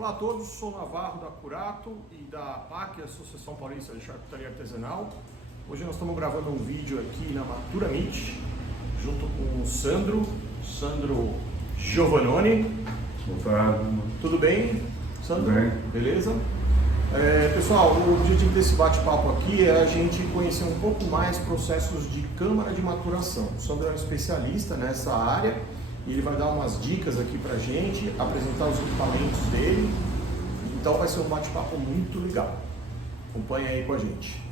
Olá a todos, sou Navarro da Curato e da PAC, Associação Paulista de Charcutaria Artesanal. Hoje nós estamos gravando um vídeo aqui na Matura Meat, junto com o Sandro Giovannoni. Boa tarde. Tudo bem, Sandro? Tudo bem. Beleza? Pessoal, o objetivo desse bate-papo aqui é a gente conhecer um pouco mais processos de câmara de maturação. O Sandro é um especialista nessa área e ele vai dar umas dicas aqui pra gente, apresentar os equipamentos dele. Então vai ser um bate-papo muito legal. Acompanhe aí com a gente.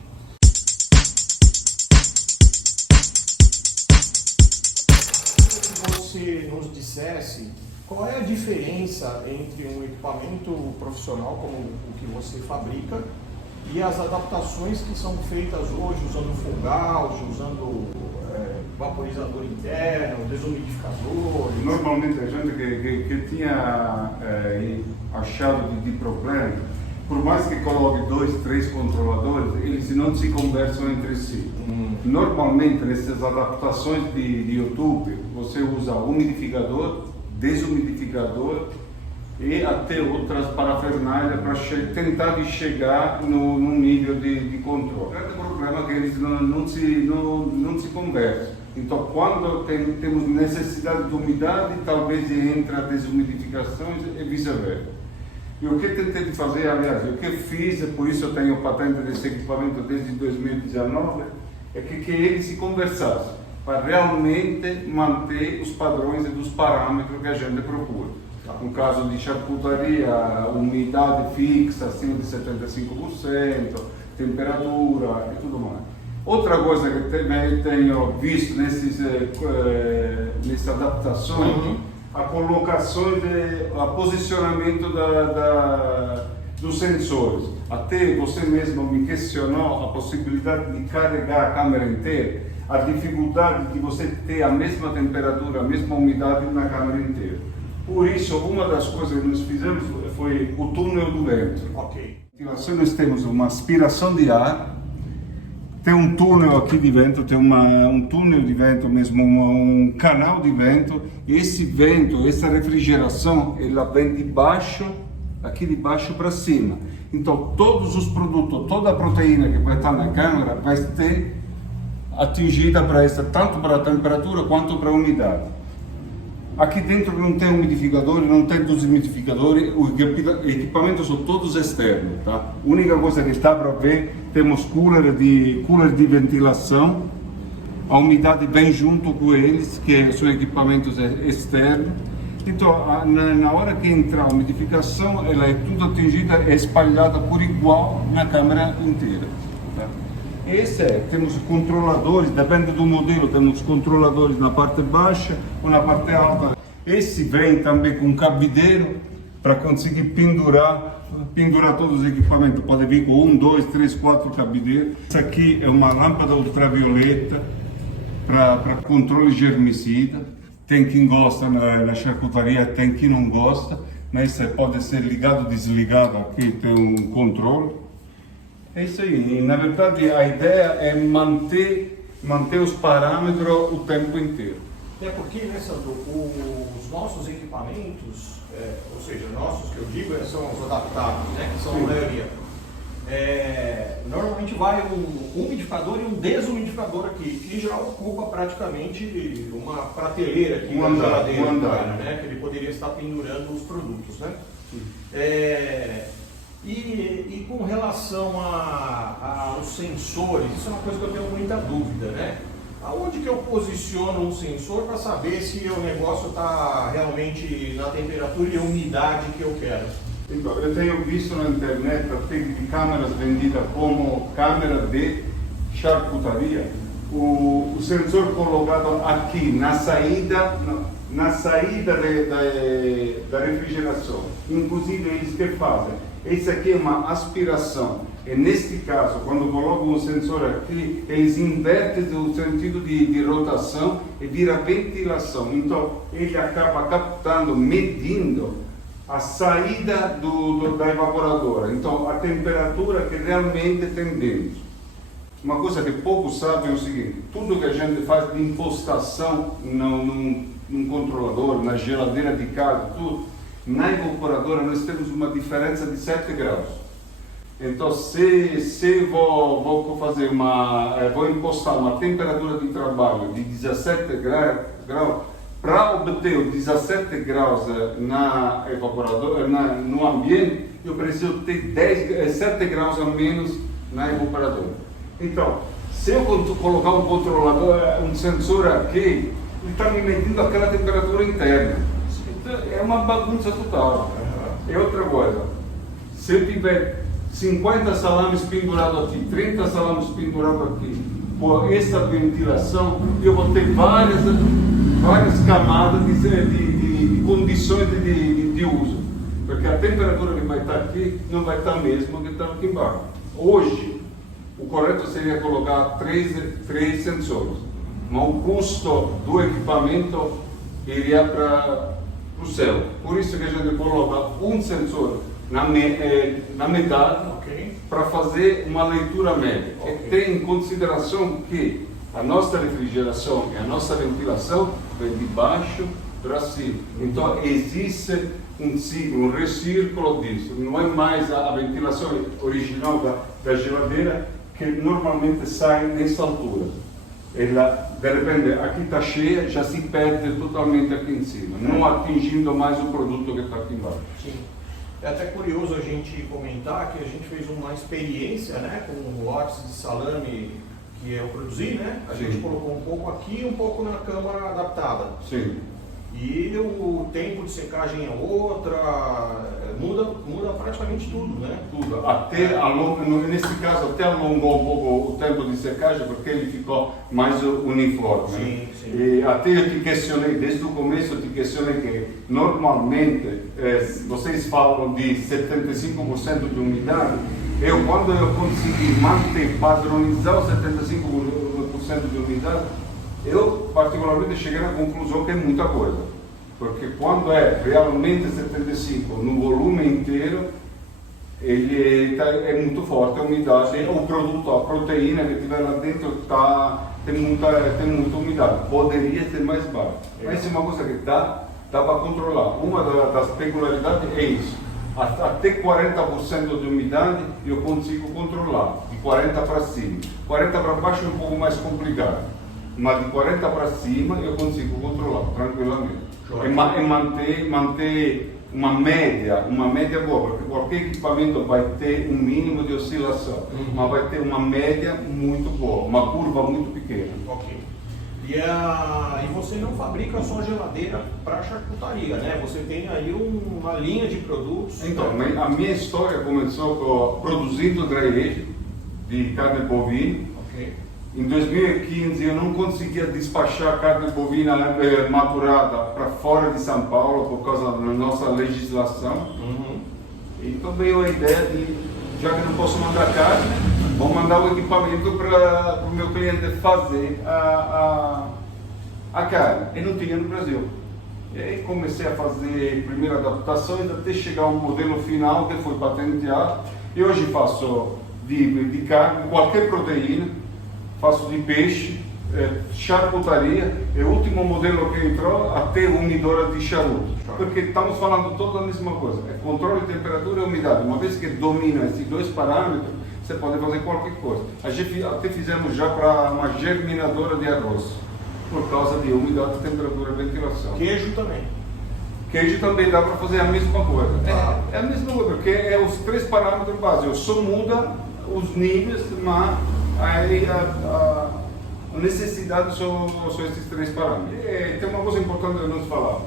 Se você nos dissesse qual é a diferença entre um equipamento profissional como o que você fabrica e as adaptações que são feitas hoje usando fungal, usando vaporizador interno, desumidificador. Normalmente a gente que tinha achado de problema, por mais que coloque 2, 3 controladores, eles não se conversam entre si. Normalmente nessas adaptações de YouTube, você usa umidificador, desumidificador e até outras parafernálias para tentar de chegar no nível de controle. O grande problema é que eles não se conversam. Então, quando temos necessidade de umidade, talvez entre a desumidificação e vice-versa. E o que eu tentei de fazer, aliás, o que eu fiz, por isso eu tenho patente desse equipamento desde 2019, é que eles se conversassem, para realmente manter os padrões e dos parâmetros que a gente procura. No caso de charcutaria, umidade fixa acima de 75%, temperatura e tudo mais. Outra coisa que também tenho visto nessas adaptações, a colocação a posicionamento dos sensores. Até você mesmo me questionou a possibilidade de carregar a câmera inteira, a dificuldade de você ter a mesma temperatura, a mesma umidade na câmera inteira. Por isso, uma das coisas que nós fizemos foi o túnel do vento. Ok. Nós temos uma aspiração de ar, tem um túnel aqui de vento, tem um túnel de vento mesmo, um canal de vento, e esse vento, essa refrigeração, ela vem de baixo, aqui de baixo para cima. Então, todos os produtos, toda a proteína que vai estar na câmara vai ser atingida para essa, tanto para a temperatura quanto para a umidade. Aqui dentro não tem umidificador, não tem desumidificador, os equipamentos são todos externos, tá? A única coisa que está para ver, temos cooler de ventilação, a umidade vem junto com eles, que são equipamentos externos. Então, na hora que entrar a umidificação, ela é tudo atingida, é espalhada por igual na câmara inteira. Tá? Temos controladores, depende do modelo, temos controladores na parte baixa ou na parte alta. Esse vem também com cabideiro para conseguir pendurar todos os equipamentos. Pode vir com 1, 2, 3, 4 cabideiros. Essa aqui é uma lâmpada ultravioleta para controle germicida. Tem quem gosta na charcutaria, tem quem não gosta, mas pode ser ligado ou desligado, aqui tem um controle. É isso aí, na verdade a ideia é manter os parâmetros o tempo inteiro. É porque, né, Sandro, os nossos equipamentos, ou seja, nossos que eu digo, são os adaptáveis, né, que são a maioria. Normalmente vai um umidificador e um desumidificador aqui, que em geral ocupa praticamente uma prateleira aqui na geladeira, né, que ele poderia estar pendurando os produtos, né? E com relação aos sensores, isso é uma coisa que eu tenho muita dúvida, né? Aonde que eu posiciono um sensor para saber se o negócio está realmente na temperatura e umidade que eu quero? Então, eu tenho visto na internet até de câmeras vendidas como câmera de charcutaria, o sensor colocado aqui na saída da refrigeração. Inclusive eles que fazem, esse aqui é uma aspiração. E neste caso, quando colocam o sensor aqui, eles invertem o sentido de rotação e vira ventilação. Então ele acaba captando, medindo a saída da evaporadora. Então a temperatura que realmente tem dentro. Uma coisa que poucos sabem é o seguinte: tudo que a gente faz de impostação num controlador, na geladeira de casa, tudo, na evaporadora nós temos uma diferença de 7 graus. Então, se vou fazer vou impostar uma temperatura de trabalho de 17 graus, para obter os 17 graus na evaporadora, no ambiente, eu preciso ter 7 graus a menos na evaporadora. Então, se eu colocar um controlador, um sensor aqui, ele está me medindo aquela temperatura interna. Então, é uma bagunça total. E outra coisa, se eu tiver 50 salames pendurados aqui, 30 salames pendurados aqui, por essa ventilação, eu vou ter várias camadas de condições de uso, porque a temperatura que vai estar aqui não vai estar a mesma que está aqui embaixo. Hoje, o correto seria colocar três sensores, mas o custo do equipamento iria para o céu. Por isso que a gente coloca um sensor na metade, para fazer uma leitura média. E tem em consideração que a nossa refrigeração e a nossa ventilação vem de baixo para cima. Então existe um ciclo, um recírculo disso. Não é mais a ventilação original da geladeira que normalmente sai nessa altura. Ela, de repente, aqui está cheia, já se perde totalmente aqui em cima, não atingindo mais o produto que está aqui embaixo. Sim. É até curioso a gente comentar que a gente fez uma experiência, né, com lotes de salame que eu produzi, né? A gente colocou um pouco aqui e um pouco na câmara adaptada. Sim. E o tempo de secagem é outra, muda praticamente tudo, né? Tudo. Nesse caso, até alongou um pouco o tempo de secagem, porque ele ficou mais uniforme. Sim, sim. E até eu te questionei, desde o começo eu te questionei que normalmente vocês falam de 75% de umidade. Quando eu consegui padronizar os 75% de umidade, eu particularmente cheguei à conclusão que é muita coisa, porque quando é realmente 75 no volume inteiro, ele é muito forte a umidade, o produto, a proteína que tiver lá dentro tem muita umidade, poderia ser mais baixo, mas é uma coisa que dá para controlar. Uma das peculiaridades é isso, até 40% de umidade eu consigo controlar, de 40 para cima, 40 para baixo é um pouco mais complicado. Mas de 40 para cima eu consigo controlar tranquilamente. E manter uma média boa, porque qualquer equipamento vai ter um mínimo de oscilação, mas vai ter uma média muito boa, uma curva muito pequena. Ok. E você não fabrica só geladeira para charcutaria, né? Você tem aí uma linha de produtos. Então, a minha história começou produzindo dry age de carne bovina. Em 2015 eu não conseguia despachar carne bovina maturada para fora de São Paulo por causa da nossa legislação. Então veio a ideia de, já que não posso mandar carne, vou mandar o equipamento para o meu cliente fazer a carne. E não tinha no Brasil. E aí comecei a fazer primeiras adaptações até chegar ao modelo final que foi patenteado. E hoje faço de carne, qualquer proteína. Faço de peixe, charcutaria, é o último modelo que entrou, até umidora de charuto. Porque estamos falando toda a mesma coisa, é controle de temperatura e umidade. Uma vez que domina esses dois parâmetros, você pode fazer qualquer coisa. A gente até fizemos já para uma germinadora de arroz, por causa de umidade, temperatura e ventilação. Queijo também. Queijo também dá para fazer a mesma coisa. É a mesma coisa, porque é os três parâmetros básicos, só muda os níveis, mas aí a necessidade são esses três parâmetros. Tem uma coisa importante de nós falar,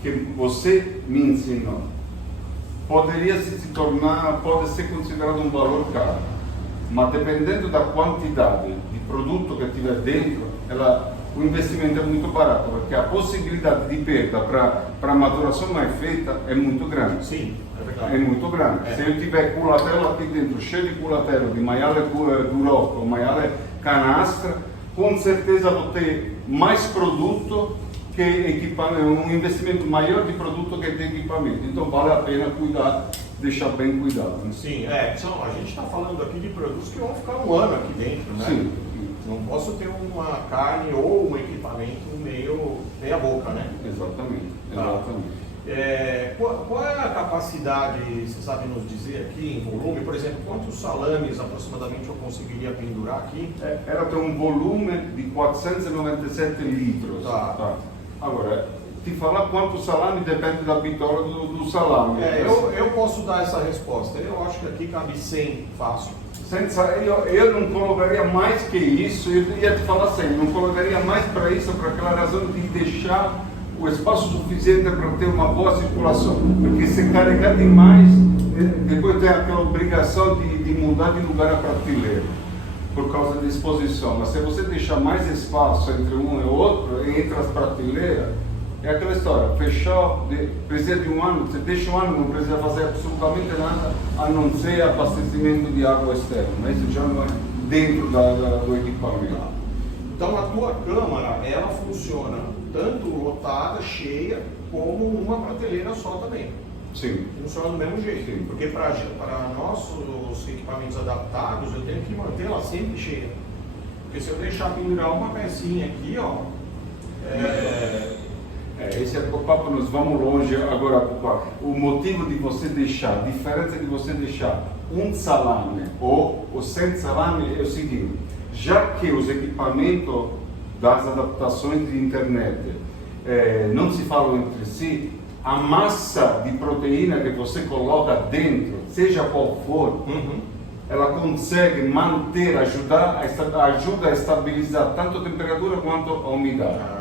que você me ensinou. Poderia pode ser considerado um valor caro, mas dependendo da quantidade de produto que tiver dentro, o investimento é muito barato, porque a possibilidade de perda para a maturação mais feita é muito grande. Sim. É muito grande. Se eu tiver culatelo aqui dentro, cheio de culatelo, de maiale duroco, maiale canastra, com certeza vou ter mais produto que equipamento, um investimento maior de produto que de equipamento. Então vale a pena cuidar, deixar bem cuidado. Né? Sim, a gente está falando aqui de produtos que vão ficar um ano aqui dentro, né? Sim. Não posso ter uma carne ou um equipamento meia boca, né? Exatamente. Tá. Qual é a capacidade, você sabe nos dizer aqui, em volume? Por exemplo, quantos salames aproximadamente eu conseguiria pendurar aqui? Ela tem um volume de 497 litros. Tá. Agora, te falar quanto salame depende da bitola do salame. Eu posso dar essa resposta. Eu acho que aqui cabe 100 fácil. Eu não colocaria mais que isso, eu ia te falar assim, não colocaria mais para isso, por aquela razão de deixar o espaço suficiente para ter uma boa circulação, porque se carregar demais, depois tem aquela obrigação de mudar de lugar a prateleira, por causa da exposição. Mas se você deixar mais espaço entre um e outro, entre as prateleiras, é aquela história, fechou, precisa de um ano, você deixa um ano, não precisa fazer absolutamente nada, a não ser abastecimento de água externa, mas isso já não é dentro do equipamento. Então a tua câmara, ela funciona tanto lotada, cheia, como uma prateleira só também. Sim. Funciona do mesmo jeito. Sim. Porque para nossos equipamentos adaptados, eu tenho que manter ela sempre cheia. Porque se eu deixar pendurar uma pecinha aqui, ó... Esse é o papo, nós vamos longe agora. O motivo de você deixar, a diferença de você deixar um salame ou 100 salame é o seguinte: já que os equipamentos das adaptações de internet não se falam entre si, a massa de proteína que você coloca dentro, seja qual for, ela consegue manter, ajuda a estabilizar tanto a temperatura quanto a umidade.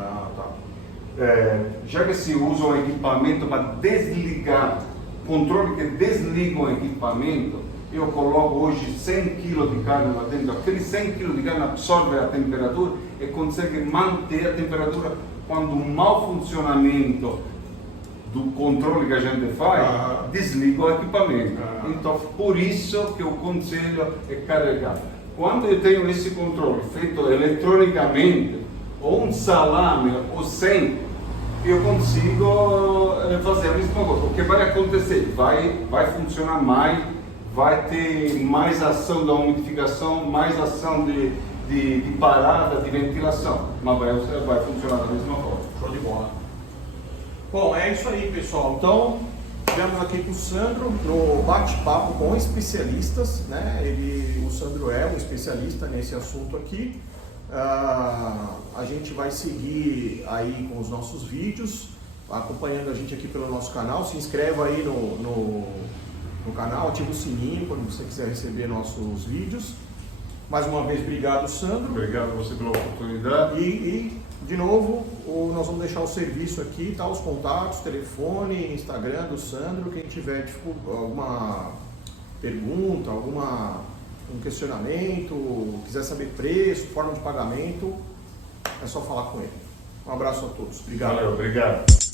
Já que se usa um equipamento para desligar, controle que desliga o equipamento, eu coloco hoje 100 kg de carne lá dentro, aquele 100 kg de carne absorve a temperatura e consegue manter a temperatura quando o mau funcionamento do controle que a gente faz, desliga o equipamento. Então, por isso que o conselho é carregar. Quando eu tenho esse controle feito eletronicamente, ou um salame, ou 100, eu consigo fazer a mesma coisa. O que vai acontecer? Vai funcionar mais, vai ter mais ação da umidificação, mais ação de parada, de ventilação, mas vai funcionar da mesma forma. Show de bola. Bom, é isso aí, pessoal. Então, estivemos aqui com o Sandro no bate-papo com especialistas, né? O Sandro é um especialista nesse assunto aqui. A gente vai seguir aí com os nossos vídeos, acompanhando a gente aqui pelo nosso canal. Se inscreva aí no canal, ativa o sininho quando você quiser receber nossos vídeos. Mais uma vez, obrigado, Sandro. Obrigado a você pela oportunidade. E de novo, nós vamos deixar o serviço aqui, tá? Os contatos, telefone, Instagram do Sandro. Quem tiver alguma pergunta, um questionamento, quiser saber preço, forma de pagamento, é só falar com ele. Um abraço a todos. Obrigado. Valeu, obrigado.